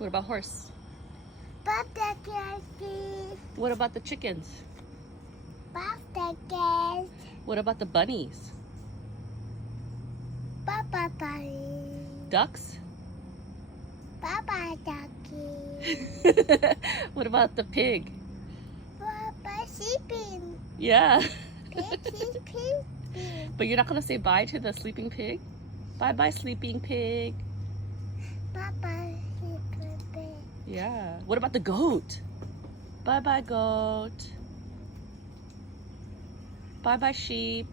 What about horse? Papa Cassie. What about the chickens? Papa Cass. What about the bunnies? Papa Bunny. Ducks? Papa Ducky. What about the pig? Papa Sleeping. Yeah. Pig. But you're not going to say bye to the sleeping pig? Bye-bye, sleeping pig. Papa Sleeping. Yeah. What about the goat? Bye-bye, goat. Bye-bye, sheep.